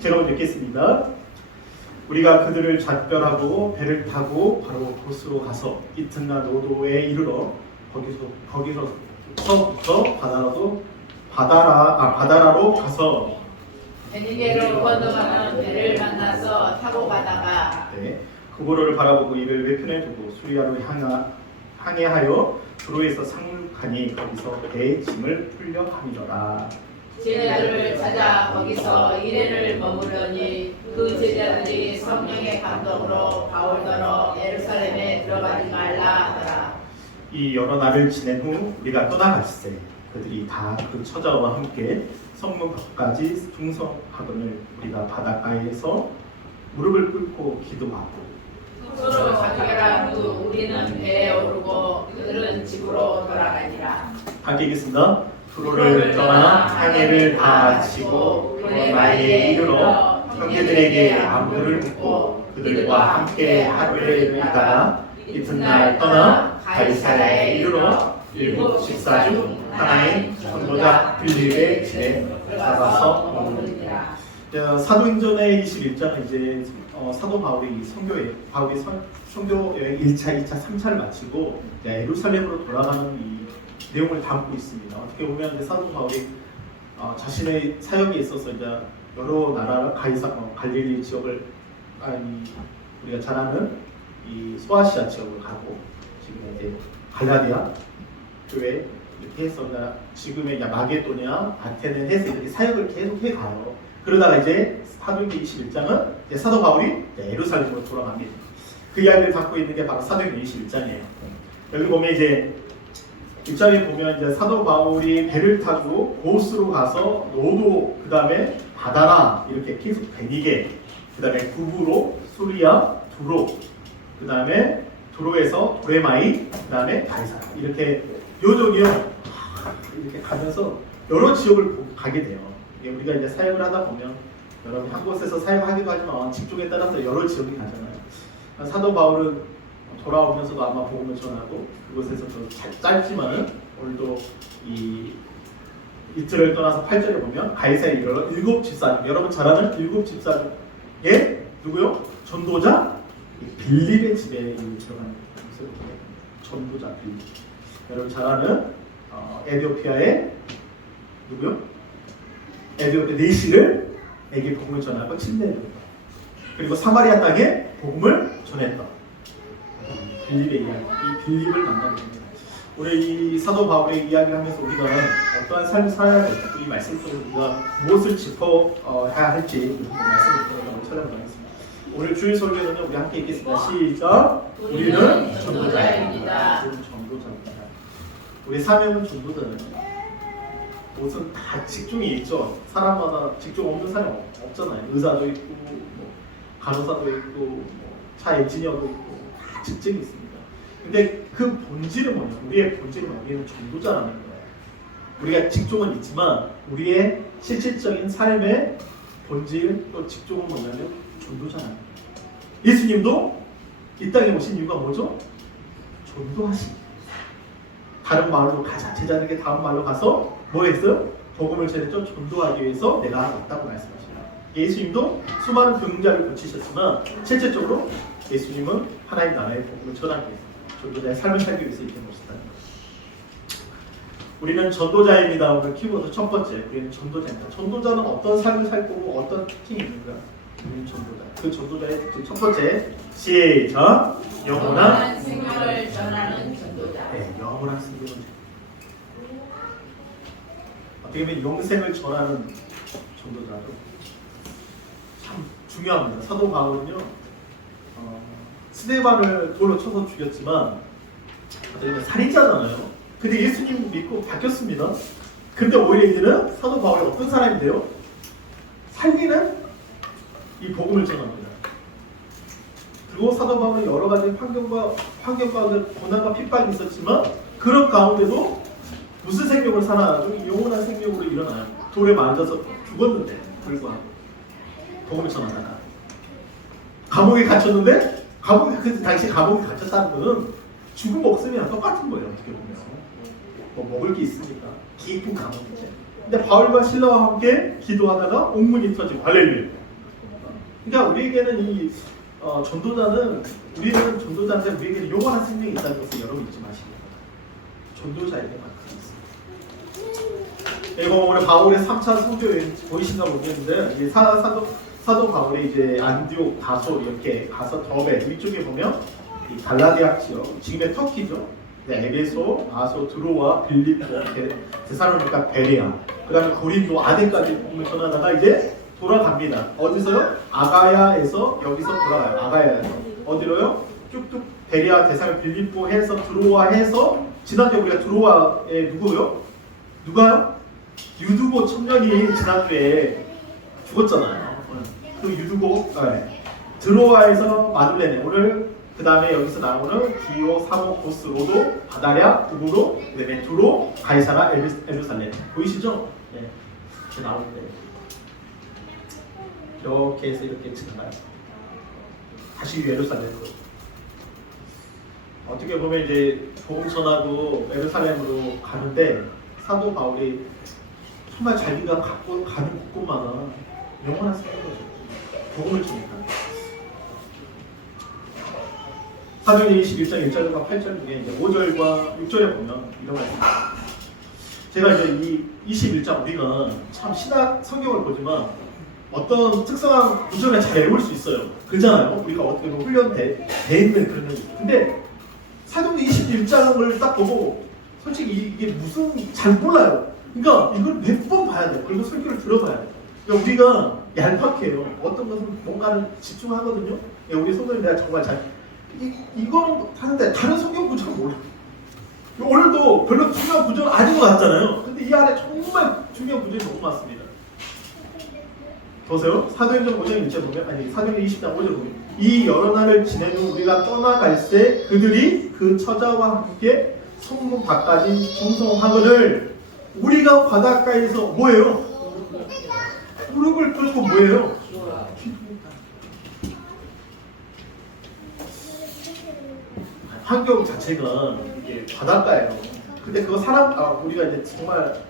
제가 먼저 읽겠습니다. 우리가 그들을 작별하고 배를 타고 바로 고스로 가서 이튿날 노도에 이르러 거기서부터 바다라로 가서 베니게로 건너가는 배를 만나서 타고 가다가 그고로를 바라보고 이를 외편에 두고 수리아로 항해하여 두로에서 상륙하니 거기서 배의 짐을 풀려 가미더라. 제자들을 찾아 거기서 이래를 머무르니 그 제자들이 성령의 감동으로 바울더러 예루살렘에 들어가지 말라 하더라. 이 여러 날을 지낸 후 우리가 떠나갈세 그들이 다 그 처자와 함께 성문 밖까지 충성하거늘 우리가 바닷가에서 무릎을 꿇고 기도하고 서로 작별한 후 우리는 배에 오르고 그들은 집으로 돌아가니라. 함께 읽겠습니다. 두로를 떠나 항해를 다 마치고 마리에 이르러 형제들에게 안부를 묻고 그들과 함께 하루를 있다가 이튿날 떠나 가이사랴에 이르러 일곱 집사 중 하나인 전도자 빌립의 집에 들어가서 머무르니라. 사도행전의 21장은 이제 사도 바울이 선교 여행 1차, 2차, 3차를 마치고 예루살렘으로 돌아가는 이 내용을 담고 있습니다. 어떻게 보면 이제 사도 바울이 자신의 사역에 있어서 이제 여러 나라 갈릴리 지역을 우리가 잘 아는 이 소아시아 지역을 가고 지금 이제 갈라디아 교회 이렇게 해서 지금의 이제 마게도냐, 아테네 해서 이렇게 사역을 계속 해가요. 그러다가 이제 사도행전 21장은 이제 사도 바울이 예루살렘으로 돌아갑니다. 그 이야기를 담고 있는 게 바로 사도행전 21장이에요. 여기 보면 이제 1장에 보면 이제 사도 바울이 배를 타고 고스로 가서 노도, 그 다음에 바다라 이렇게 계속 베니게, 그 다음에 구브로, 수리아, 두로, 그 다음에 두로에서 도레마이, 그 다음에 가이사랴 이렇게 요정이요 이렇게 가면서 여러 지역을 가게 돼요. 우리가 이제 사역을 하다 보면 여러분 한 곳에서 사역하기도 하지만 직종에 따라서 여러 지역이 가잖아요. 사도 바울은 돌아오면서도 아마 복음을 전하고 그곳에서도 짧지만은 오늘도 이 이틀을 떠나서 8절에 보면 가이사랴에 이르러 일곱 집사 중, 여러분 잘 아는 일곱 집사 중에 누구요? 전도자 빌립의 집에 들어가는 것을 전도자 빌립. 여러분 잘 아는 에티오피아의 누구요? 에티오피아 내시를에게 복음을 전하고 침례를 그리고 사마리아 땅에 복음을 전했던 빌립의 이야기, 이 빌립을 만나게 됩니다. 오늘 이 사도 바울의 이야기를 하면서 우리가 어떠한 삶을 살아야 될까, 이 말씀 속에 우리가 무엇을 짚어야 할지 말씀을 찾아보겠습니다. 오늘 주일 설교는 우리 함께 읽겠습니다. 시작. 우리는 전도자입니다. 우리는 전도자입니다. 우리 사명은 전도자입니다. 무슨 다 직종이 있죠. 사람마다 직종 없는 사람이 없잖아요. 의사도 있고, 간호사도 있고, 차 엔지니어도 있고, 다 직종이 있습니다. 근데 그 본질은 뭐냐? 우리의 본질은 우리는 전도자라는 거예요. 우리가 직종은 있지만 우리의 실질적인 삶의 본질 또 직종은 뭐냐면 전도자라는 거예요. 예수님도 이 땅에 오신 이유가 뭐죠? 전도하시. 다른 마을로 가자. 제자들에게 다른 마을로 가서 뭐 했어요? 복음을 전했죠. 전도하기 위해서 내가 왔다고 말씀하십니다. 예수님도 수많은 병자를 고치셨지만 실질적으로 예수님은 하나님 나라의 복음을 전하기 위해서 전도자의 삶을 살기 위해서 이렇게 오셨다는 거예요. 우리는 전도자입니다. 오늘 키워드 첫 번째, 우리는 전도자입니다. 전도자는 어떤 삶을 살 거고 어떤 특징이 있는가? 우리는 전도자. 그 전도자의 특징 첫 번째, 시작. 영원한 생명을 전하는 전도자. 네, 영원한 생명을. 어떻게 보면 영생을 전하는 전도자죠. 참 중요합니다. 사도 바울은요, 스데반을 돌로 쳐서 죽였지만 어떻게 보면 살인자잖아요. 근데 예수님 믿고 바뀌었습니다. 근데 오히려 이제는 사도 바울이 어떤 사람인데요? 살리는 이 복음을 전합니다. 그리고 사도 바울은 여러 가지 환경과 고난과 핍박이 있었지만 그런 가운데도 무슨 생명을 살아나죠? 영원한 생명으로 일어나요. 돌에 맞아서 죽었는데 불구하고 복음을 전하다가 감옥에 갇혔는데 그 당시 감옥에 갇혔다는 것은 죽음 없음이랑 똑같은 거예요. 어떻게 보면 뭐 먹을 게 있으니까 깊은 감옥이죠. 근데 바울과 실라와 함께 기도하다가 옥문이 터지고 할렐루야 그러니까 우리에게는 이 전도자는 우리는 전도자인데 우리에게는 영원한 생명이 있다는 것을 여러분 잊지 마시고 전도자에게 만큼 있습니다. 이거 오늘 바울의 3차 선교 여행 보이신가 모르겠는데 이 사도 바울이 이제 안디옥, 다소 이렇게 가서 더베 위쪽에 보면 이 갈라디아 지역 지금의 터키죠. 에베소, 아소, 드로아, 빌립보, 데살로니가, 베레아, 그다음에 고린도, 아덴까지 복음을 전하다가 이제 돌아갑니다. 어디서요? 아가야에서 여기서 돌아가요. 아가야에서 어디로요? 쭉쭉 베레아, 데살, 빌립보 해서 드로아 해서 지난주에 우리가 드로아에 누구요? 누가요? 유두고 청년이 지난주에 죽었잖아요. 그 유두고 드로아에서 마들레네 오늘 그 다음에 여기서 나오는 기오, 사모코스, 로도, 바다랴, 두부로, 그다음에 두로, 가이사라, 에루살렘 보이시죠? 네, 이렇게 나오는데 이렇게 해서 이렇게 지나가요. 다시 예루살렘으로. 어떻게 보면 이제 복음 전하고 예루살렘으로 가는데 사도 바울이 정말 자기가 갖고 가는 곳곳마다 영원한 생각을 복음을 주니까. 사도행전 21장 1절과 8절 중에 이제 5절과 6절에 보면 이런 말씀입니다. 제가 이제 이 21장 우리가 참 신학 성경을 보지만 어떤 특성한 구절을 잘 외울 수 있어요. 그렇잖아요. 우리가 어떻게 보면 훈련돼 있는 그런 게. 근데 사도행전 21장을 딱 보고 솔직히 이게 무슨 잘 몰라요. 그러니까 이걸 몇 번 봐야 돼요. 그리고 설교를 들어봐야 돼요. 그러니까 우리가 얄팍해요. 어떤 것은 뭔가를 집중하거든요. 우리 성도님 내가 정말 잘 이거는 하는데 다른 성경 구절은 몰라. 오늘도 별로 중요한 구절은 아닌 것 같잖아요. 근데 이 안에 정말 중요한 구절이 너무 많습니다. 보세요. 사도행전 5장 1절 보면 아니 사도행전 20장 5절 보면 이 여러 날을 지내는 우리가 떠나갈새 그들이 그 처자와 함께 성문 밖까지 충성하거늘 우리가 바닷가에서 뭐예요? 무릎을 꿇고 뭐예요? 환경 자체가 이게 바닷가예요. 근데 그거 우리가 이제 정말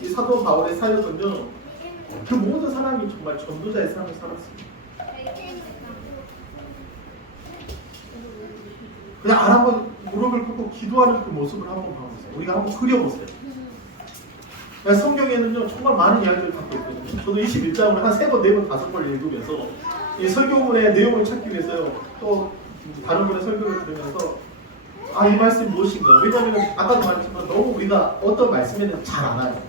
이 사도 바울의 사역은요, 그 모든 사람이 정말 전도자의 삶을 살았습니다. 그냥 한번 무릎을 꿇고 기도하는 그 모습을 한번 봐보세요. 우리가 한번 그려보세요. 성경에는요 정말 많은 이야기를 갖고 있거든요. 저도 21장을 한 3번, 4번, 5번 읽으면서 이 설교문의 내용을 찾기 위해서요. 또 다른 분의 설교를 들으면서 이 말씀이 무엇인가? 왜냐하면 아까도 말했지만 너무 우리가 어떤 말씀에는 잘 알아요.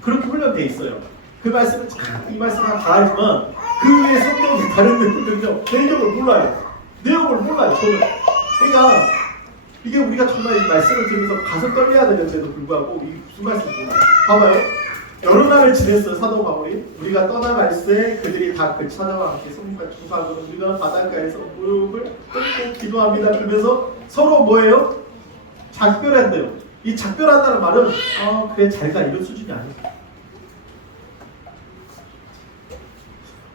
그렇게 훈련되어 있어요. 그 말씀은 이 말씀을 다 알지만 그 외에 성경의 다른 내용들은요 내용을 몰라요. 내용을 몰라요. 저는. 그러니까 이게 우리가 정말 이 말씀을 들으면서 가슴 떨려야 되는데도 불구하고 이게 무슨 말씀인지 몰라요. 봐봐요. 여러 날을 지냈어요. 사도 바울이. 우리가 떠나갈새 그들이 다 그 처자와 함께 성문까지 충성하고 우리가 바닷가에서 무릎을 꿇고 기도합니다. 그러면서 서로 뭐예요? 작별한대요. 이 작별한다는 말은 그래 잘가 이런 수준이 아니에요.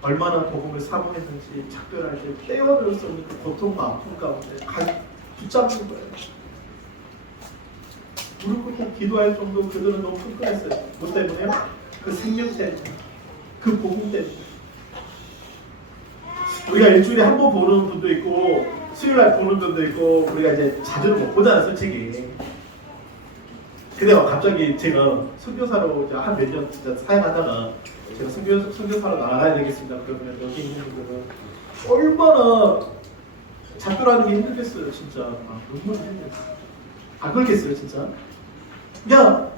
얼마나 복음을 사모했는지 작별할 때 떼어낼 수 없는 그 고통과 아픔 가운데 붙잡는 거예요. 무릎 꿇고 기도할 정도 그들은 너무 끈끈했어요. 뭐 때문에요? 그 생명 때문에, 그 복음 때문에. 우리가 일주일에 한 번 보는 분도 있고 수요일날 보는 분도 있고 우리가 이제 자주는 못 보잖아요, 솔직히. 근데 갑자기 제가 선교사로 한 몇 년 진짜 사역하다가 제가 선교사로 나가야 되겠습니다. 그러면 여기 있는 분들은 얼마나 작별하는 게 힘들겠어요, 진짜. 너무 힘들겠어요. 안 그렇겠어요, 진짜. 그냥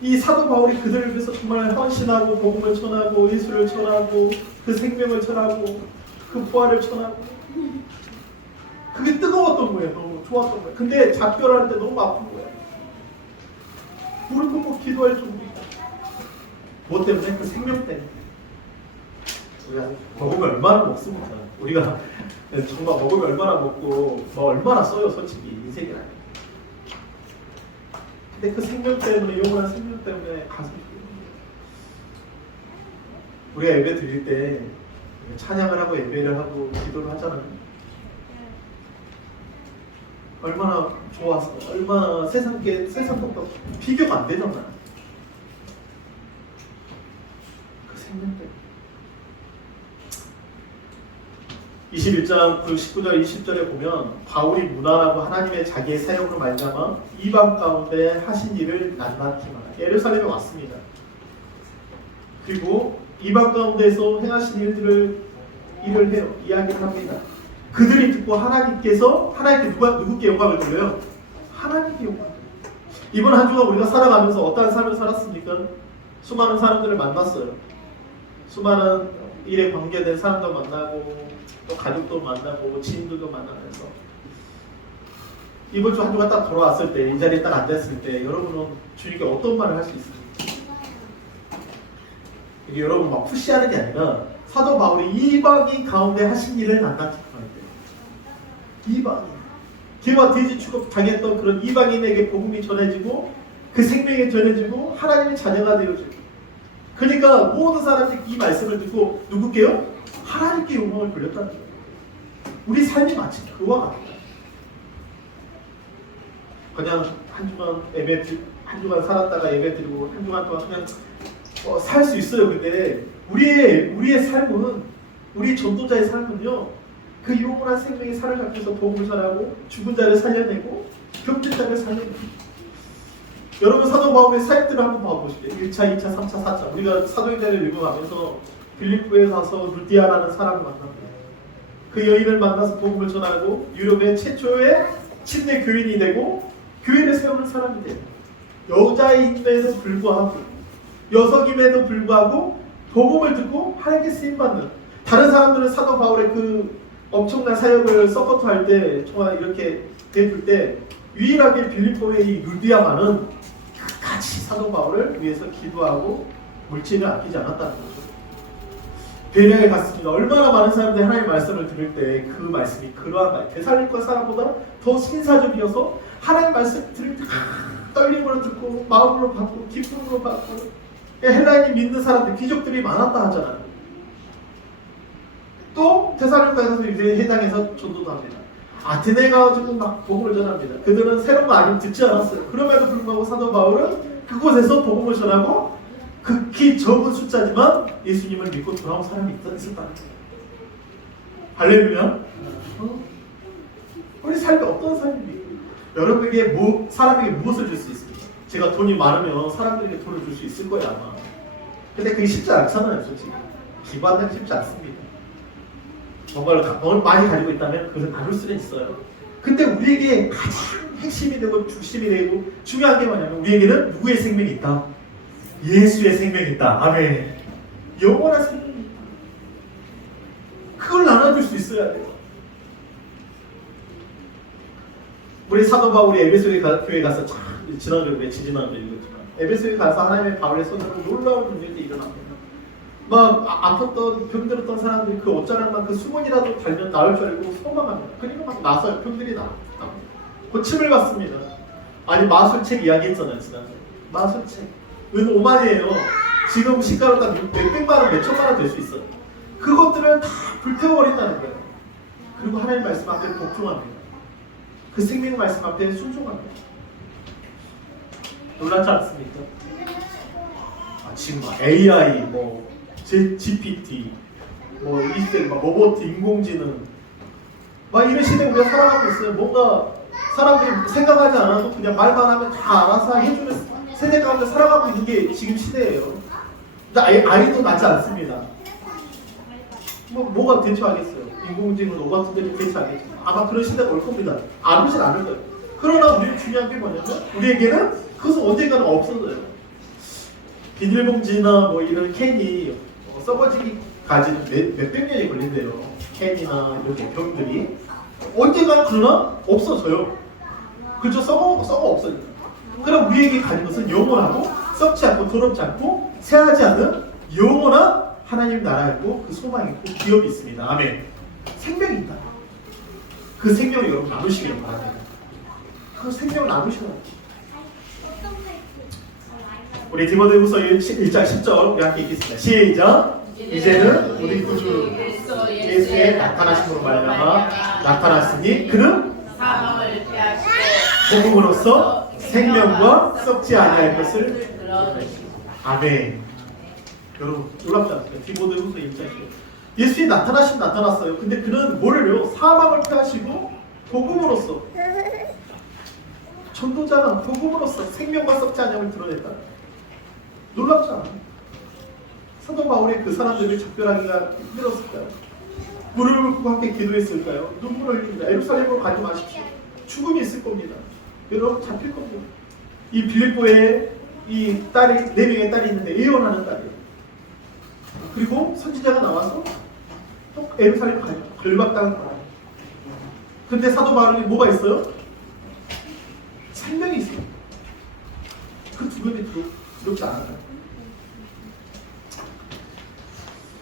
이 사도 바울이 그들을 위해서 정말 헌신하고 복음을 전하고 예수를 전하고 그 생명을 전하고 그 부활을 전하고 그게 뜨거웠던 거예요. 너무 좋았던 거예요. 근데 작별할 때 너무 아픈 거예요. 무릎 꿇고 기도할 정도니까. 뭐 때문에? 그 생명 때문에. 우리가 먹으면 얼마나 먹습니까? 우리가 정말 먹으면 얼마나 먹고 얼마나 써요, 솔직히 인생이라는. 근데 그 생명 때문에, 영원한 생명 때문에 가슴이 우리가 예배 드릴 때 찬양을 하고 예배를 하고 기도를 하잖아요. 얼마나 좋아서, 얼마나 세상과 비교가 안 되잖아요. 그 생명 때문에. 21장 19절 20절에 보면 바울이 무난하고 하나님의 자기의 사역으로 말미암아 이방 가운데 하신 일을 낱낱이 말하여 예루살렘에 왔습니다. 그리고 이방 가운데서 행하신 일을 해요. 이야기를 합니다. 그들이 듣고 하나님께 누구께 영광을 돌려요? 하나님께 영광을 돌려요. 이번 한 주간 우리가 살아가면서 어떠한 삶을 살았습니까? 수많은 사람들을 만났어요. 수많은 일에 관계된 사람도 만나고 또 가족도 만나고 지인들도 만나면서 이번 주 한 주가 딱 돌아왔을 때 이 자리에 딱 앉았을 때 여러분은 주님께 어떤 말을 할 수 있습니까? 이게 여러분 막 푸시하는 게 아니라 사도 바울이 이방인 가운데 하신 일을 낱낱이 전했대요. 이방인 기와 돼지 취급 당했던 그런 이방인에게 복음이 전해지고 그 생명이 전해지고 하나님의 자녀가 되어지고 그러니까 모든 사람들이 이 말씀을 듣고 누구께요? 하나님께 영광을 돌렸다는 거예요. 우리 삶이 마치 그와 같다. 그냥 한 주간 살았다가 예배 드리고 한 주간 동안 그냥 살 수 있어요. 근데 우리의 삶은 우리 전도자의 삶은요. 그 영원한 생명이 살을 잡기 위해서 복음을 전하고 죽은 자를 살려내고 병든 자를 살려내고 여러분 사도 바울의 사역들을 한번 봐보실게요. 1차, 2차, 3차, 4차 우리가 사도행전을 읽어가면서 빌립보에 가서 루디아라는 사람을 만납니다. 그 여인을 만나서 복음을 전하고 유럽의 최초의 침례 교인이 되고 교회를 세우는 사람이 돼요. 여자임에도 불구하고 여성임에도 불구하고 복음을 듣고 하나님께 쓰임받는 다른 사람들은 사도 바울의 그 엄청난 사역을 서포트할 때 정말 이렇게 대줄 때 유일하게 빌립보의 이 루디아만은 같이 사도 바울을 위해서 기도하고 물질을 아끼지 않았다는 거죠. 베레아에 갔습니다. 얼마나 많은 사람들이 하나님의 말씀을 들을 때 그 말씀이 그러한 말 데살로니가 사람보다 더 신사적이어서 하나님의 말씀 들을 때 떨림으로 듣고 마음으로 받고 기쁨으로 받고 헬라인이 믿는 사람들 귀족들이 많았다 하잖아요. 또 데살로니가에서 이제 해당해서 전도도 합니다. 아테네에 가가지고 막 복음을 전합니다. 그들은 새로운 거 아니면 듣지 않았어요. 그럼에도 불구하고 사도 바울은 그곳에서 복음을 전하고 극히 적은 숫자지만 예수님을 믿고 돌아온 사람이 있었다는 거예요. 할렐루야. 우리 삶이 어떤 삶입니까? 여러분에게 사람에게 무엇을 줄 수 있습니까? 제가 돈이 많으면 사람들에게 돈을 줄 수 있을 거예요 아마. 근데 그게 쉽지 않잖아요 솔직히. 기부한다는 게 쉽지 않습니다. 뭔가를 많이 가지고 있다면 그것을 나눌 수는 있어요. 근데 우리에게 가장 핵심이 되고 중심이 되고 중요한 게 뭐냐면 우리에게는 누구의 생명이 있다? 예수의 생명이 있다. 아멘. 영원한 생명이 있다. 그걸 나눠줄 수 있어야 돼요. 우리 사도 바울이 에베소에 교회 가서 지난주에 읽었지만 에베소에 가서 하나님의 바울의 손으로 놀라운 일들이 일어납니다. 막 아팠던 병들었던 사람들이 그 옷자락만 그 수건이라도 달면 나을 줄 알고 소망합니다. 그러니까 막 나서요. 병들이 나. 고침을 받습니다. 아니 마술책 이야기했잖아요 지난주에. 마술책 은 5만이에요. 지금 시가로 딱 몇백만 원, 몇천만 원 될 수 있어요. 그것들을 다 불태워버린다는 거예요. 그리고 하나님 말씀 앞에 복종합니다. 그 생명 말씀 앞에 순종합니다. 놀랍지 않습니까? 지금 막 AI, GPT, 이 시대 막 로봇, 인공지능, 막 이런 시대에 우리가 살아가고 있어요. 뭔가 사람들이 생각하지 않아도 그냥 말만 하면 다 알아서 해주는 세대 가운데 살아가고 있는 게 지금 시대예요. 아이도 나지 않습니다. 뭐가 대처하겠어요? 인공지능 로봇들이 대처하겠죠. 아마 그런 시대가 올 겁니다. 안 오진 않을 거예요. 그러나 우리 중요한 게 뭐냐면 우리에게는 그것은 언젠가는 없어져요. 비닐봉지나 이런 캔이 썩어지기까지는 몇백 년이 걸린대요. 캔이나 이렇게 병들이 언젠가는 그러나 없어져요. 그죠? 썩어 없어져요. 그럼 우리에게 가진 것은 영원하고 썩지 않고 더럽지 않고 새하지 않은 영원한 하나님 나라이고 그 소망이 있고 기업이 있습니다. 아멘. 생명이 있다. 그 생명을 여러분 나누시기를 바랍니다. 그 생명을 나누셔야 돼요. 우리 디모데후서 1장 10절 우리 함께 읽겠습니다. 시작. 이제는 우리 구주 예수의 나타나심으로 말미암아 나타났으니 그는 사망을 패하시고 복음으로써 생명과 썩지 아니할 것을 아멘. 여러분 놀랍지 않습니까? 디모데후서 1장 10절 예수님이 나타났어요. 근데 그는 뭐를요? 사망을 피하시고 복음으로써, 전도자는 복음으로써 생명과 썩지 않음을 드러냈다. 놀랍지 않아요? 사도 바울이 그 사람들을 작별하기가 힘들었을까요? 무릎을 꿇고 함께 기도했을까요? 눈물을 흘립니다. 예루살렘으로 가지 마십시오. 죽음이 있을 겁니다. 여러분 잡힐 겁니다. 이 빌립보에 이 딸이 4명의 딸이 있는데 예언하는 딸이에요. 그리고 선지자가 나와서 또 예루살렘 걸박당한 거예요. 근데 사도 바울이 뭐가 있어요? 생명이 있어요. 그 죽음이 두렵지 않아요.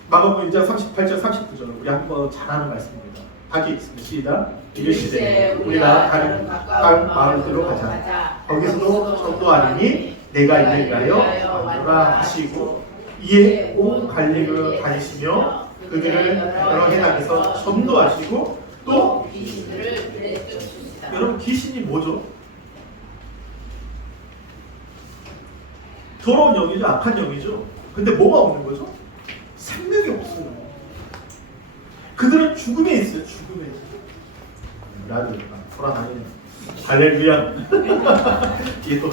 마가복음 1장 38절 39절 우리 한번 잘 아는 말씀입니다. 밖에 있습니다. 시작. 이르시되 우리가 다른 가까운 마을들로 가자. 거기서도 전도하리니 내가 이를 위하여 왔노라 하시고 이에 온 갈릴리를 다니시며 그 길을 여러 해당에서 전도하시고 또 귀신들을 내쫓으시다. 여러분 귀신이 뭐죠? 더러운 영이죠. 악한 영이죠. 근데 뭐가 없는 거죠? 생명이 없어요. 그들은 죽음에 있어요. 죽음에. 나도 돌아다니네. 할렐루야. 이게 또.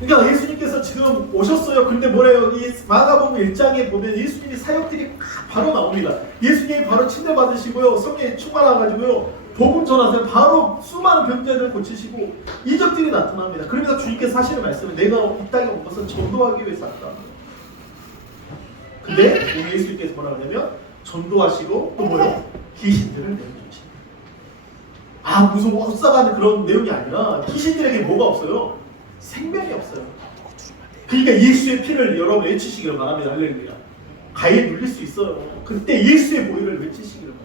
그러니까 예수님께서 지금 오셨어요. 근데 뭐래요? 이 마가복음 1장에 보면 예수님이 사역들이 바로 나옵니다. 예수님이 바로 침대 받으시고요. 성령에 충만하가지고요. 복음 전하세요. 바로 수많은 병자들을 고치시고 이적들이 나타납니다. 그러면서 주님께서 하시는 말씀은 내가 이 땅에 온 것은 전도하기 위해서 왔다. 근데 우리 예수님께서 뭐라 그러냐면 전도하시고 또 뭐요? 귀신들을 내쫓으신다. 아 무서워 헛사가는 그런 내용이 아니라 귀신들에게 뭐가 없어요? 생명이 없어요. 그러니까 예수의 피를 여러분 외치시기를 바랍니다. 할렐루야. 가에 눌릴 수 있어요. 그때 예수의 보혈을 외치시기를 바랍니다.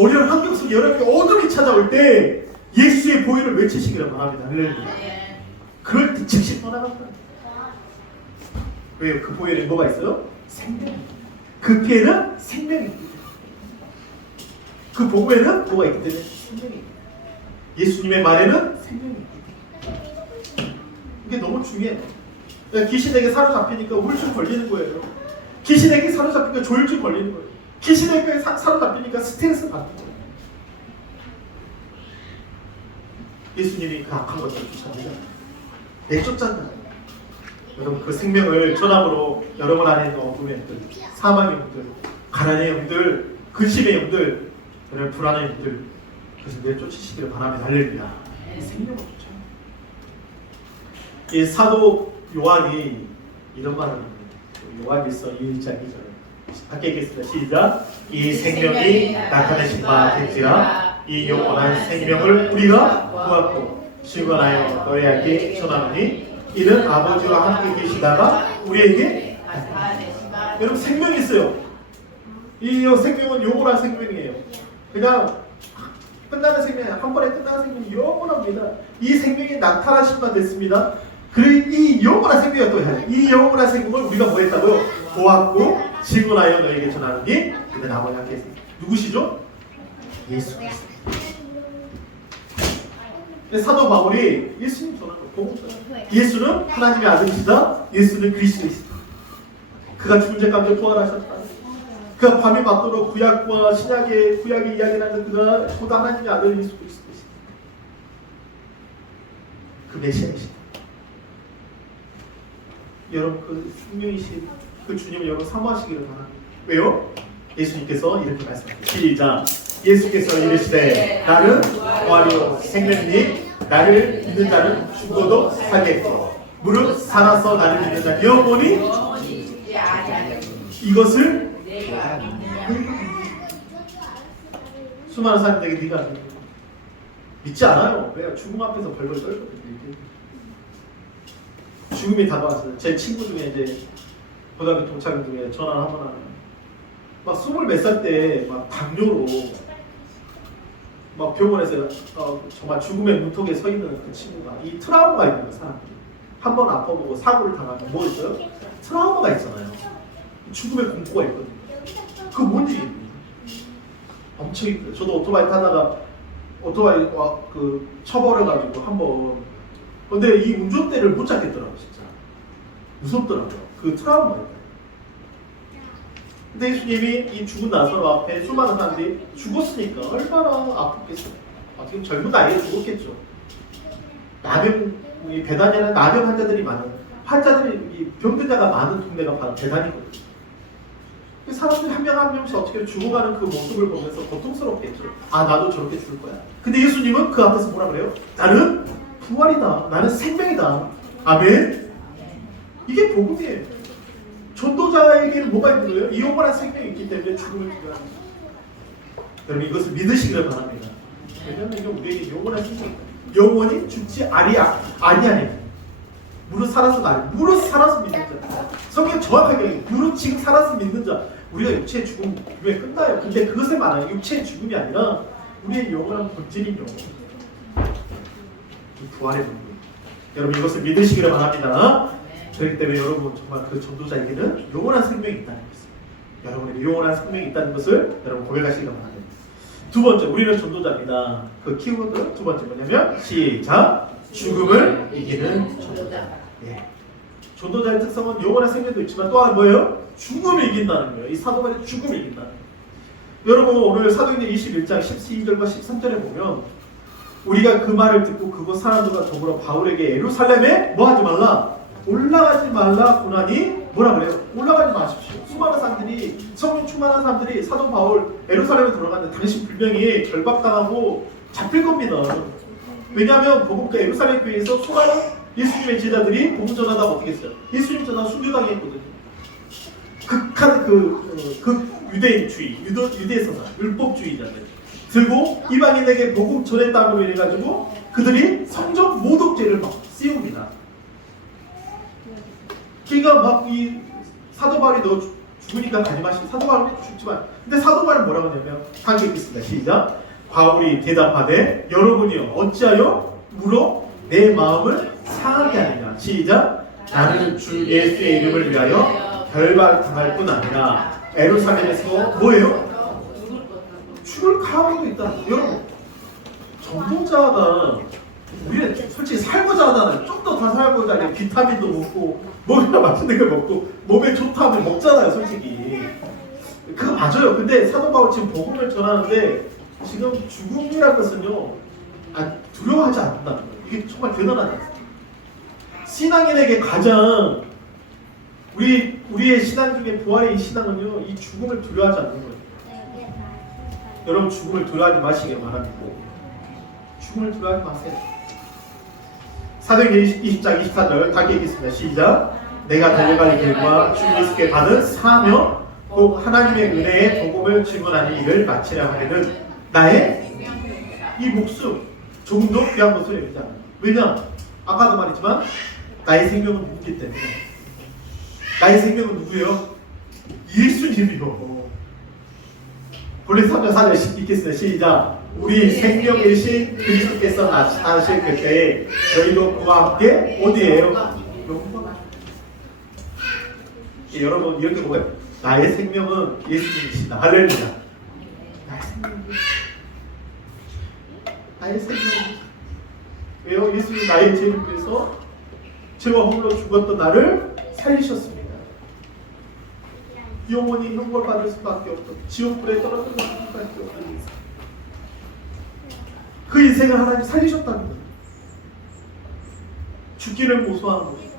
어려운 환경 속에 여러분이 어둠이 찾아올 때 예수의 보혈을 외치시기를 바랍니다. 할렐루야. 그럴 때 즉시 떠나간다. 왜요? 그 보혈에 뭐가 있어요? 생명. 그 피에는 생명이 있기 때문에. 그 복음에는 뭐가 있기 때문에 생명이 있기 때문에. 예수님의 말에는 생명이 있기 때문에. 이게 너무 중요해요. 귀신에게 사로잡히니까 우울증 걸리는 거예요. 귀신에게 사로잡히니까 조울증 걸리는 거예요. 귀신에게 사로잡히니까 스트레스 받는 거예요. 예수님이 그 악한 것들을 쫓아내요. 내쫓잖아요. 여러분 그 생명을 전함으로 여러분 안에 있는 어둠의 영들, 사망의 영들, 가난의 영들, 근심의 영들, 여러분 불안의 영들 그래서 내쫓으시기를 바랍니다. 할렐루야. 생명을 쫓아요. 이 사도 요한이 이런 말을 합니다. 요한일서 1장 2절 밖에 있겠습니다. 시작. 이 생명이 나타내신 바 된지라 이 영원한 생명을 우리가 보았고 증언하여 너희에게 전하노니 이는 아버지와 함께 계시다가 우리에게 여러분 생명이 있어요. 이 생명은 영원한 생명이에요. 그냥 끝나는 생명이 한 번에 끝나는 생명이 영원합니다. 이 생명이 나타나신 바 됐습니다. 그리고 이 영원한 생명이 또 해야 돼. 이 영원한 생명을 우리가 뭐 했다고요? 보았고 증언하여 너에게 전하노니 이는 아버지와 함께 계십니다. 누구시죠? 예수 그리스도. 사도 바울이 예수님 전한 거 보고 예수는 하나님의 아들이시다. 예수는 그리스도이시다. 그가 죽은 자 가운데 부활하셨다. 그가 밤이 맞도록 구약과 신약의 이야기하는 그가 보다 하나님의 아들 예수 그리스도이시다. 그 메시아이시다. 여러분 그 생명이신 그 주님을 여러분 사모하시기를 바랍니다. 왜요? 예수님께서 이렇게 말씀하십니다. 시작. 예수께서 이르시되 나는 부활이요 생명이니 나를 믿는 자는 죽어도 살겠고 무릇 살아서 나를 믿는 자 영원히 이것을 수많은 사람들에게 네가 믿지 않아요. 왜요? 죽음 앞에서 벌벌 떨거든요. 죽음이 다가왔어요. 제 친구 중에 이제 고등학교 동창 중에 전화를 한번 하면 막 20몇 살 때 막 당뇨로 막 병원에서 정말 죽음의 문턱에 서 있는 그 친구가 이 트라우마가 있는 거예요. 사람들이 한 번 아파보고 사고를 당하면 뭐 있어요? 트라우마가 있잖아요. 죽음의 공포가 있거든요. 그거 뭔지 엄청 힘들어요. 저도 오토바이 타다가 오토바이 그 쳐버려가지고 한번 근데 이 운전대를 못 잡겠더라고요. 진짜 무섭더라고요. 그 트라우마가 있어요. 근데 예수님이 이 죽은 나사로 앞에 수많은 사람들이 죽었으니까 얼마나 아팠겠어요. 어떻게 젊은 나이에 죽었겠죠. 나병, 이 베다니아는 나병 환자들이 많은, 환자들이 이 병들자가 많은 동네가 바로 베다니거든요. 사람들이 한 명 한 명씩 어떻게 죽어가는 그 모습을 보면서 고통스럽겠죠. 아, 나도 저렇게 죽을 거야. 근데 예수님은 그 앞에서 뭐라 그래요? 나는 부활이다. 나는 생명이다. 아멘. 이게 복음이에요. 전도자에게는 뭐가 있는 거예요? 이 영원한 생명이 있기 때문에 죽음을 두려워합니다. 여러분 이것을 믿으시기를 바랍니다. 왜냐하면 이게 우리에게 영원한 생명이다. 영원히 죽지 아니하니 무릇 살아서 무릇 살아서 믿는 자. 성경 정확하게 무릇 지금 살아서 믿는 자. 우리가 육체의 죽음 왜 끝나요? 근데 그것을 말하는 육체의 죽음이 아니라 우리의 영원한 본질인 영혼. 부활의 본질. 여러분 이것을 믿으시기를 바랍니다. 그렇기 때문에 여러분 정말 그 전도자에게는 영원한 생명이 있다는 것을, 여러분에게 영원한 생명이 있다는 것을 여러분 고백하시기를 바랍니다. 두 번째, 우리는 전도자입니다. 그 키워드 두 번째 뭐냐면 시작. 죽음을 이기는 전도자. 예. 전도자의 특성은 영원한 생명도 있지만 또한 뭐예요? 죽음을 이긴다는 거예요. 이 사도 바울이 죽음을 이긴다는 거예요. 여러분 오늘 사도행전 21장 12절과 13절에 보면 우리가 그 말을 듣고 그곳 사람들과 더불어 바울에게 예루살렘에 뭐 하지 말라? 올라가지 말라 고나니 뭐라 그래요? 올라가지 마십시오. 수많은 사람들이, 성령 충만한 사람들이 사도 바울 예루살렘에 들어갔는데 당신 분명히 결박당하고 잡힐 겁니다. 왜냐하면 복음가 예루살렘 교회에서 수많은 예수님의 제자들이 복음 전하다가 어떻게 했어요? 예수님 전하 순교당했거든요. 극한 그 유대인주의, 유대에서 율법주의자들 들고 이방인에게 복음 전했다고 해가지고 그들이 성전 모독죄를 막 씌웁니다. 그러니까 막 이 사도 바울이 너 죽으니까 가지 마시고, 사도 바울이 죽지만, 근데 사도 바울은 뭐라고 하냐면 다시 읽겠습니다. 시작. 바울이 대답하되 여러분이요 어찌하여 물어 내 마음을 상하게 하느냐. 시작. 나는 주 예수의 이름을 위하여 결박당할 뿐 아니라 예루살렘에서 뭐예요? 죽을 각오도 있다. 여러분 전도자가 우리는 솔직히 살고자 하잖아요. 좀 더 살고자 하면 비타민도 먹고 먹이나 맛있는 걸 먹고 몸에 좋다면 먹잖아요. 솔직히 그거 맞아요. 근데 사도 바울 지금 복음을 전하는데 지금 죽음이라는 것은요 두려워하지 않는다는 거예요. 이게 정말 대단하지 않습니까? 신앙인에게 가장 우리의 신앙 중에 부활의 이 신앙은요 이 죽음을 두려워하지 않는 거예요. 여러분 죽음을 두려워하지 마시길 바랍니다. 죽음을 두려워하지 마세요. 사도행전 20장 24절 다시 읽겠습니다. 시작. 내가 달려갈 길과 주 예수께 받은 사명 곧 하나님의 은혜의 복음을 증언하는 일을 마치려 하려는 나의 이 목숨 조금도 귀한 것을 여기지 않아요. 왜냐? 아까도 말했지만 나의 생명은 누구기 때문에. 나의 생명은 누구예요? 예수님이요. 본래 3장 4절 읽겠습니다. 시작. 우리 생명이신 그리스도께서 나타나실 그때에 저희도 그와 함께 어디에요? 영광. 여러분 이렇게 보아요. 나의 생명은 예수님이시다. 할렐루야. 나의 생명. 왜요? 예수님 나의 죄를 위해서 죄와 허물로 죽었던 나를 살리셨습니다. 영원히 형벌 받을 수밖에 없던 지옥불에 떨어질 수밖에 없는 인생. 그 인생을 하나님 살리셨다는 거예요. 죽기를 고소한 거예요.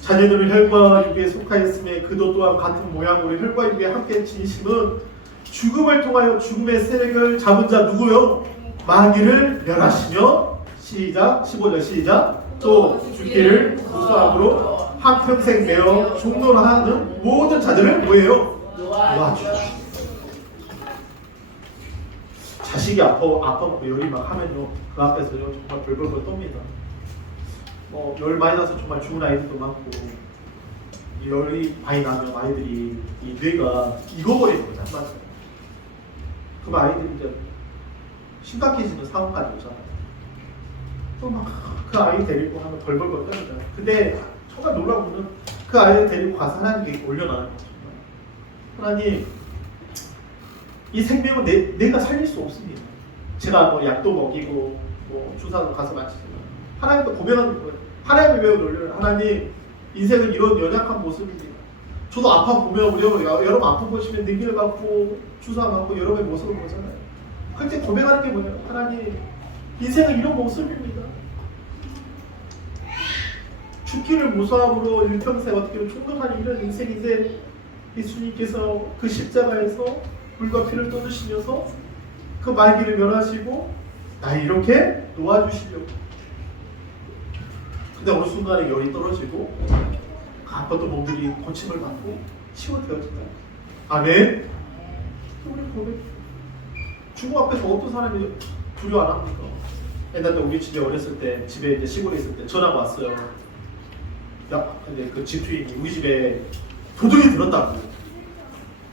자녀들은 혈과 육에 속하였음에 그도 또한 같은 모양으로 혈과 육에 함께 진심은 죽음을 통하여 죽음의 세력을 잡은 자 누구요? 마귀를 멸하시며 시작 15절 시작 또 죽기를 고소함으로 한평생 매어 종노하는 모든 자들을 뭐예요? 놓아주시오. 자식이 아파먹고 열이 막 하면요 그 앞에서요 정말 벌벌벌 떱니다. 열 많이 나서 정말 죽은 아이들도 많고 열이 많이 나면 아이들이 이 뇌가 익어버리는 거죠. 맞아요. 그럼 아이들이 이제 심각해지는 상황까지 오잖아요. 또 막 그 아이 데리고 하면 벌벌벌 떨잖아요. 근데 정말 놀라운 거는 그 아이를 데리고 가서 하나님께 올려놔요. 하나님 이 생명은 내가 살릴 수 없습니다. 제가 뭐 약도 먹이고 뭐 주사도 가서 맞히지만 하나님도 고백하는 거예요. 하나님을 왜 놀려요? 하나님 인생은 이런 연약한 모습입니다. 저도 아파 보면 여러분 아파 보시면 능기를 받고 주사 맞고 여러분의 모습을 보잖아요. 그때 고백하는 게 뭐냐면 하나님 인생은 이런 모습입니다. 죽기를 무서함으로 일평생 어떻게 보면 충돌하는 이런 인생인데 예수님께서 그 십자가에서 물과 피를 떠주시면서 그 말기를 멸하시고 나 이렇게 놓아주시려고. 근데 어느 순간에 열이 떨어지고 아팠던 몸들이 고침을 받고 치유되어진다. 아멘. 우리 고백. 죽음 앞에서 어떤 사람이 두려워 안 합니까? 옛날에 우리 집에 어렸을 때 집에 이제 시골에 있을 때 전화가 왔어요. 야, 근데 그 집주인이 우리 집에 도둑이 들었다고.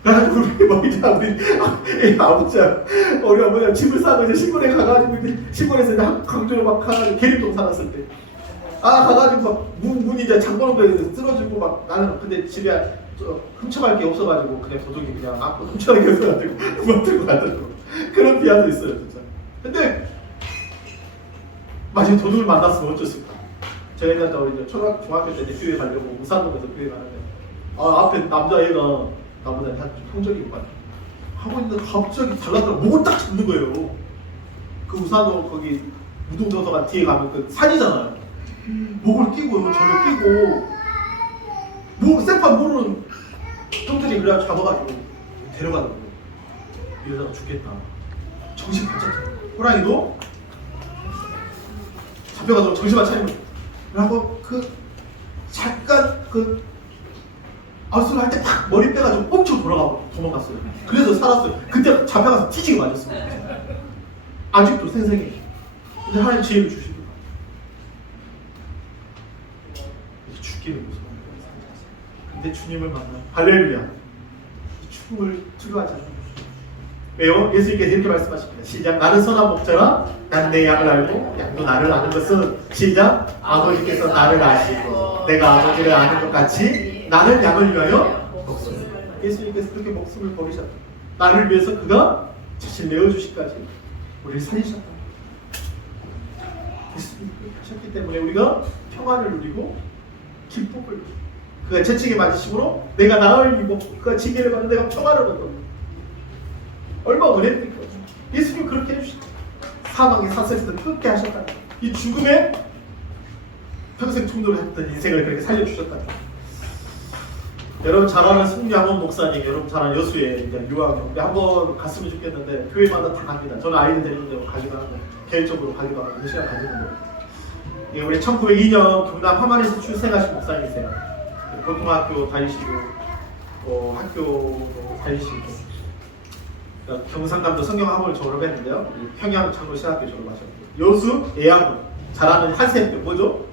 그래가지고 우리 아버지랑 우리 어머니가 집을 싸고 이제 시골에 가가지고 이제 시골에서 이제 강주로 막 가가지고 계립동 살았을 때. 가가지고 막 문 이제 잠그는 거에 쓰러지고 막 나는 근데 집에 훔쳐갈 게 없어가지고 그냥 도둑이 그냥 훔쳐갈 게 없어가지고 그만 들고 가더라고. 그런 비하도 있어요 진짜. 근데 마지막 도둑을 만났으면 어쩌을까. 제가 이제 중학교 때 교회 가려고 우산동에서 교회 가는데 앞에 남자애가 나보다 한 형적인 거 같아. 하고 있는데 갑자기 달라들어 목을 딱 잡는 거예요. 그 우산동 거기 무동도서관 뒤에 가면 그 산이잖아요. 목을 끼고 저를 끼고 생판 모르는 형들이 그래가지고 잡아가지고 데려가는 거예요. 이 여자가 죽겠다. 정신 바짝 차려. 호랑이도 잡혀가서 정신만 차리면 라고 잠깐 아웃을 할 때 딱 머리 빼가지고 엄청 돌아가고 도망갔어요. 그래서 살았어요. 그때 잡혀가서 뒤지게 맞았어요. 아직도 생생해. 근데 하나님 지혜를 주시더라. 죽기를 무서워하는 거예요. 근데 주님을 만나 할렐루야. 죽음을 두려워하지 않는 거예요. 왜요? 예수님께서 이렇게 말씀하십니다. 시작. 나는 선한 목자라 난 내 양을 알고 양도 나를 아는 것은 시작. 아버지께서 나를 아시고 내가 아버지를 아는 것 같이 나는 양을 위하여 목숨을. 예수님께서 그렇게 목숨을 버리셨다. 나를 위해서 그가 자신을 내어주시까지 우리를 살리셨다. 예수님이 그렇게 하셨기 때문에 우리가 평안을 누리고 기쁨을 누리고 그가 채찍에 맞으심으로 내가 나을 입고 그가 징계를 받는 내가 평안을 얻고 얼마나 은혜입니까? 예수님 그렇게 해주셨다. 사망의 사슬에서 끊게 하셨다. 이 죽음에 평생 충돌했던 인생을 그렇게 살려주셨다. 여러분 잘 아는 승리학원 목사님, 여러분 잘 아는 여수에 이제 유학을 한번 갔으면 좋겠는데 교회마다 다 갑니다. 저는 아이들 데리는 데 가기도 하고 개인적으로 가기도 하고 그 시간 가지는 거예요. 예, 우리 1902년 경남 함안에서 출생하신 목사님이세요. 고등학교 다니시고 학교 다니시고 경상남도 성경학원을 졸업했는데요. 평양 장로신학교 졸업하셨고 여수 예학원 잘하는 한센병 뭐죠?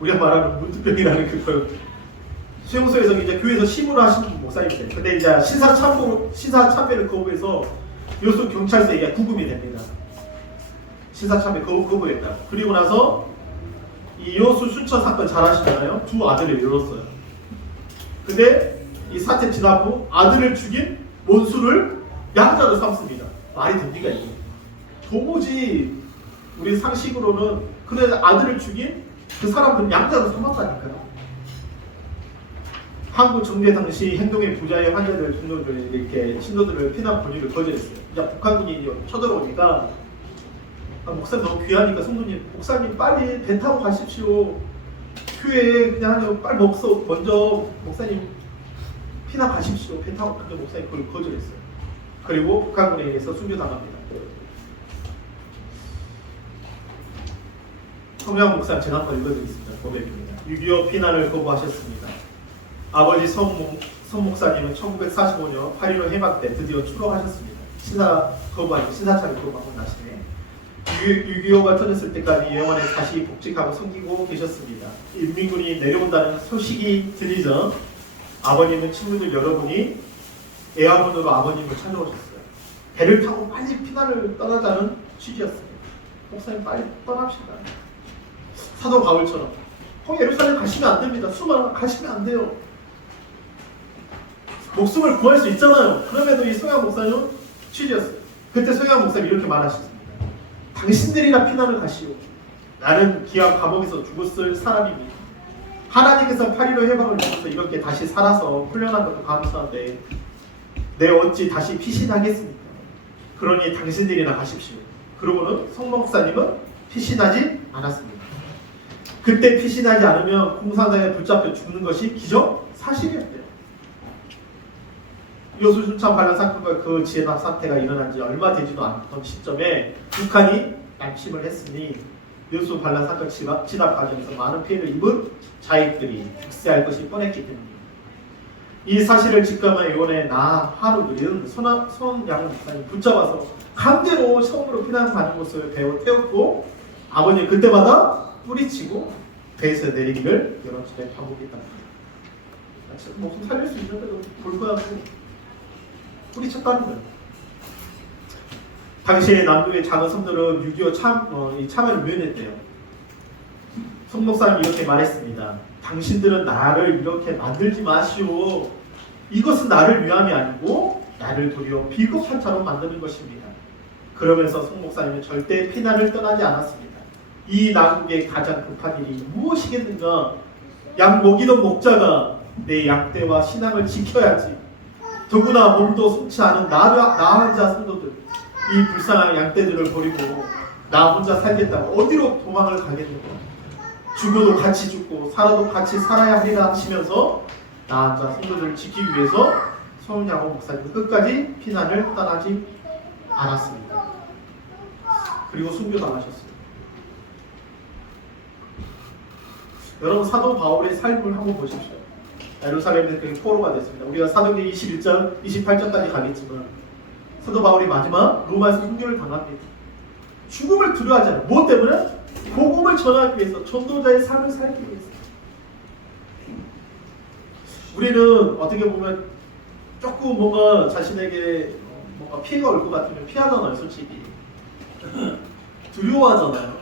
우리가 말하는 문두병이라는 그걸 수용소에서 이제 교회에서 심으로 하시는 목사님이세요. 근데 이제 신사 참배를 거부해서 여수 경찰서에 구금이 됩니다. 신사 참배 거부했다. 그리고 나서 이 여수 순천 사건 잘 아시잖아요. 두 아들을 잃었어요. 근데 이 사태 지난 후 아들을 죽인 원수를 양자로 삼습니다. 말이 됩니까 이게? 도무지 우리 상식으로는 그래 아들을 죽인 그 사람들은 양자로 삼았다니까요. 한국 정제 당시 행동의 부자의 환자들 중도들 이렇게 신도들을 피난 권유를 거절했어요. 이제 북한군이 쳐들어오니까 목사님 너무 귀하니까 성도님 목사님 빨리 배 타고 가십시오. 교회에 그냥 빨리 먼저 목사님 피난 가십시오. 배 타고. 근데 목사님 그걸 거절했어요. 그리고 북한군에 의해서 순교당합니다. 성령 목사님 제가 한번 읽어드리겠습니다. 고백입니다. 6.25 피난을 거부하셨습니다. 아버지 선 목사님은 1945년 8.15 해방 때 드디어 추록하셨습니다. 신사참을 거부하고 나시네. 6.25가 터졌을 때까지 영원에 다시 복직하고 섬기고 계셨습니다. 인민군이 내려온다는 소식이 들리기 전 아버님은 친구들 여러분이 에어본으로 아버님을 찾아오셨어요. 배를 타고 빨리 피난을 떠나자는 취지였습니다. 목사님 빨리 떠납시다. 사도 바울처럼 예루살렘 가시면 안 됩니다. 수만 가시면 안 돼요. 목숨을 구할 수 있잖아요. 그럼에도 이 성향 목사님은 취지였어요. 그때 성향 목사님이 이렇게 말하셨습니다. 당신들이나 피난을 가시오. 나는 기왕 감옥에서 죽었을 사람입니다. 하나님께서 8.15 해방을 주셔서 이렇게 다시 살아서 훈련한 것도 감사한데 내 어찌 다시 피신하겠습니까? 그러니 당신들이나 가십시오. 그러고는 성 목사님은 피신하지 않았습니다. 그때 피신하지 않으면 공산당에 붙잡혀 죽는 것이 기정사실이었대요. 요수순창 반란 사건과 그 진압 사태가 일어난 지 얼마 되지도 않던 시점에 북한이 남침을 했으니 요수 반란 사건 진압 과정에서 많은 피해를 입은 자익들이 득세할 것이 뻔했기 때문입니다. 이 사실을 직감한 요원의 나 하루들은 손양호 목사님 붙잡아서 강제로 처음으로 피난 가는 곳을 배워 태웠고 아버님 그때마다 뿌리치고 배에서 내리기를 여러 차례 반복했답니다. 목숨 살릴 수 있는데도 불구하고 뿌리쳤다는 거예요. 당시에 남도의 작은 섬들은 6.25 참여를 묘연했대요. 송 목사님이 이렇게 말했습니다. 당신들은 나를 이렇게 만들지 마시오. 이것은 나를 위함이 아니고 나를 도리어 비겁한 자로 만드는 것입니다. 그러면서 송 목사님은 절대 피난을 떠나지 않았습니다. 이 남국의 가장 급한 일이 무엇이겠는가? 양 먹이던 목자가 내 양떼와 신앙을 지켜야지. 더구나 몸도 속지 않은 나 혼자 성도들, 이 불쌍한 양떼들을 버리고 나 혼자 살겠다고 어디로 도망을 가겠는가? 죽어도 같이 죽고 살아도 같이 살아야 하리라 하시면서 나 혼자 성도들을 지키기 위해서 손양호 목사님은 끝까지 피난을 떠나지 않았습니다. 그리고 순교당하셨어요. 여러분 사도 바울의 삶을 한번 보십시오. 예루살렘에서 그게 포로가 됐습니다. 우리가 사도행전 21장, 28장까지 가겠지만 사도 바울이 마지막 로마에서 순교를 당합니다. 죽음을 두려워하지 않아요. 무엇 때문에? 복음을 전하기 위해서, 전도자의 삶을 살기 위해서. 우리는 어떻게 보면 조금 뭔가 자신에게 뭔가 피해가 올 것 같으면 피하잖아요, 솔직히. 두려워하잖아요.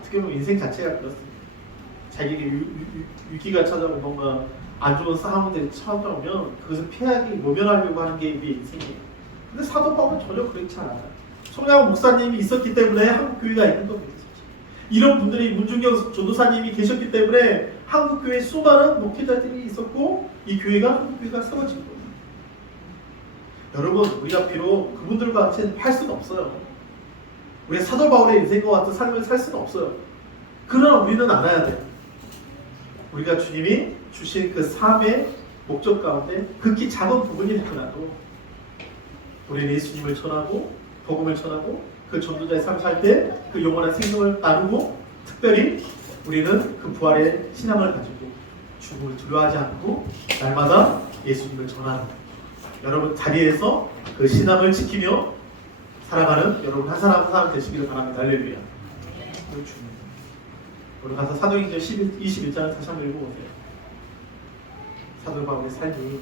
어떻게 보면 인생 자체가 그렇습니다. 자기에게 위기가 찾아오고 뭔가 안 좋은 상황들이 찾아오면 그것을 피하기, 모면하려고 하는 게 우리 인생이에요. 근데 사도 바울은 전혀 그렇지 않아요. 손양호 목사님이 있었기 때문에 한국 교회가 있는 겁니다. 이런 분들이 문중경 전도사님이 계셨기 때문에 한국 교회에 수많은 목회자들이 있었고 이 교회가 한국 교회가 세워진 겁니다. 여러분 우리가 비록 그분들과 같이 할 수는 없어요. 우리가 사도 바울의 인생과 같은 삶을 살 수는 없어요. 그러나 우리는 알아야 돼요. 우리가 주님이 주신 그 삶의 목적 가운데 극히 작은 부분이 되더라도 우리는 예수님을 전하고 복음을 전하고 그 전도자의 삶을 살 때 그 영원한 생명을 나누고 특별히 우리는 그 부활의 신앙을 가지고 죽음을 두려워하지 않고 날마다 예수님을 전하는 여러분 자리에서 그 신앙을 지키며 살아가는 여러분 한 사람 한 사람 되시기를 바랍니다. 할렐루야. 이거 중요해요. 우리 가서 사도행전 21장을 다시 한번 읽어보세요. 사도 바울의 삶이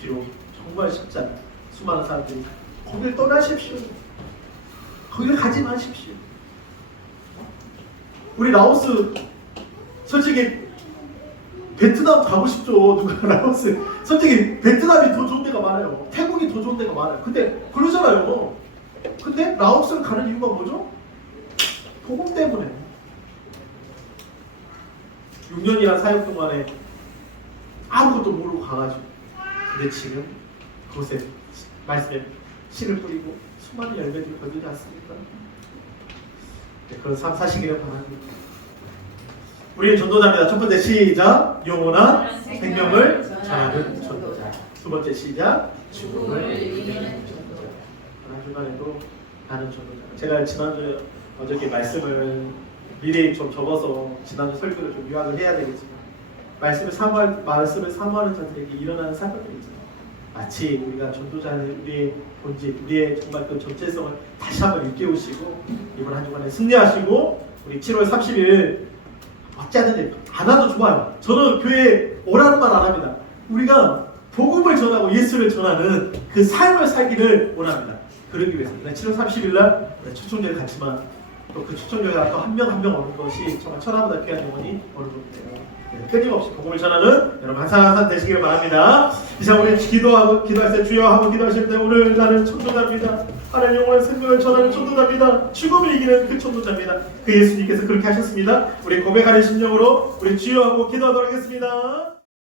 비록 정말 쉽지 않아요. 수많은 사람들이 거기를 떠나십시오. 거기를 가지 마십시오. 우리 라오스 솔직히 베트남 가고 싶죠. 누가 라오스 솔직히 베트남이 더 좋은 데가 많아요. 태국이 더 좋은 데가 많아요. 근데 그러잖아요. 근데 라오스를 가는 이유가 뭐죠? 복음 때문에. 6년이란 사역 동안에 아무것도 모르고 가가지고 근데 지금 그곳에 말씀에 씨를 뿌리고 수많은 열매들을 거두지 않습니까? 네, 그런 삶 사시기를 바랍니다. 우리는 전도자입니다. 첫 번째 시작 영원한 생명을 전하는 전도자. 두 번째 시작 죽음을 이기는 전도자. 한 주간에도 나는 전도자. 제가 지난주 어저께 말씀을 미리 좀 적어서 지난주 설교를 좀 요약을 해야 되겠지만 말씀을 사모하는 자들에게 일어나는 사건들이 있잖아요. 마치 우리가 전도자는 우리의 본질, 우리의 정말 그 전체성을 다시 한번 일깨우시고 이번 한 주간에 승리하시고 우리 7월 30일 어찌하든지 안 와도 좋아요. 저는 교회에 오라는 말 안 합니다. 우리가 복음을 전하고 예수를 전하는 그 삶을 살기를 원합니다. 그러기 위해서 7월 30일 날 초청제를 갖지만 또 그 초청제에 또 한 명 한 명 오는 것이 정말 천하보다 귀한 영혼이 오는 겁니다. 끊임없이 복음을 전하는 여러분 항상 되시길 바랍니다. 이제 우리 기도할 때 주여 하고 기도하실 때 오늘 나는 청소자입니다. 하나님 영원한 생명을 전하는 전도자입니다. 죽음을 이기는 그 전도자입니다. 그 예수님께서 그렇게 하셨습니다. 우리 고백하는 심령으로 우리 주여 하고 기도하도록 하겠습니다.